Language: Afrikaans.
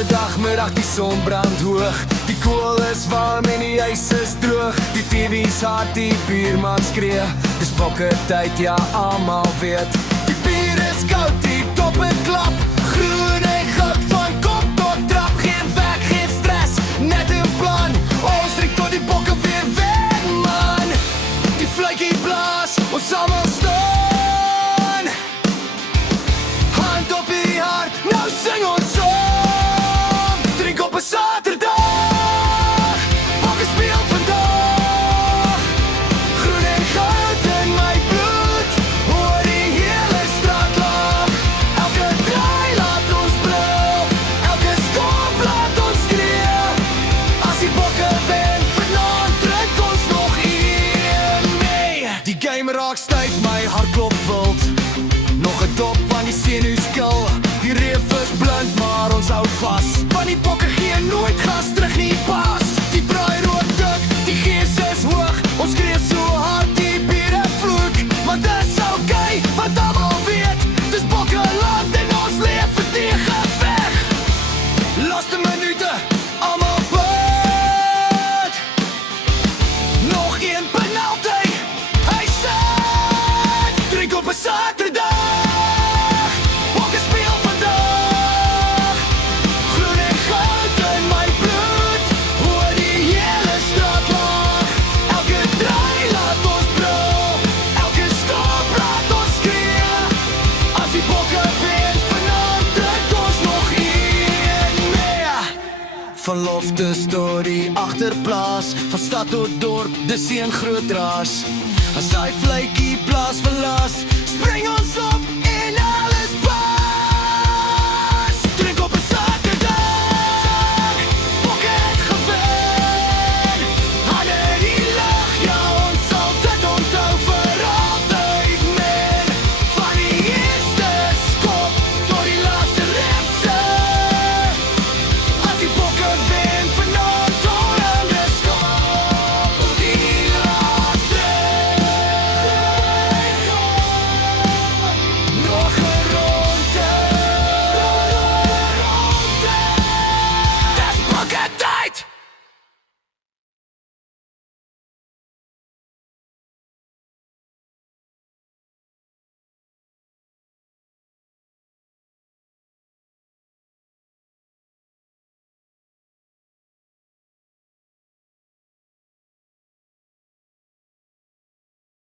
Saterdagmiddag, die son brand hoog. Die kool is warm en die ys is droog. Die TV's hard, die buurman skree. Dis bokke tyd, ja, almal weet. Die bier is koud, die toppe klap. Groen en goud van kop tot trap. Geen werk, geen stress, net 'n plan. Ons drink tot die bokke weer wen, man. Die vletjie blaas, ons almal staan. Hand op die hart, nou sing ons song. Drink op 'n Saterdag, bokke speel vandag. Groen en goud in my bloed, hoor die hele straat lag. Elke draai laat ons brul, elke skop laat ons skree. As die bokke wen vanaand, drink ons nog een mee. Die game raak styf, my hart klop wild. Nog 'n dop van die senu's kil. Die reef is blind, maar ons hou vas. Want die bokke gee nooit gas terug nie pas. Die braai rook dik, die gees is hoog. Ons skree so hard, die biere vloek. Maar dis okay, want almal weet, dis bokke land en ons leef vir die geveg. Laaste minute, almal bid. Nog een penalty, hy sit. Drink op 'n Saterdag, bokke speel vandag. Groen en goud in my bloed, hoor die hele straat lag. Elke draai laat ons brul, elke skop laat ons skree. As die bokke wen vanaand, drink ons nog een meer. Van Loftus tot die agterplaas, van stad tot dorp, dis een groot ras. As daai vletjie plaas verlas, spring ons op.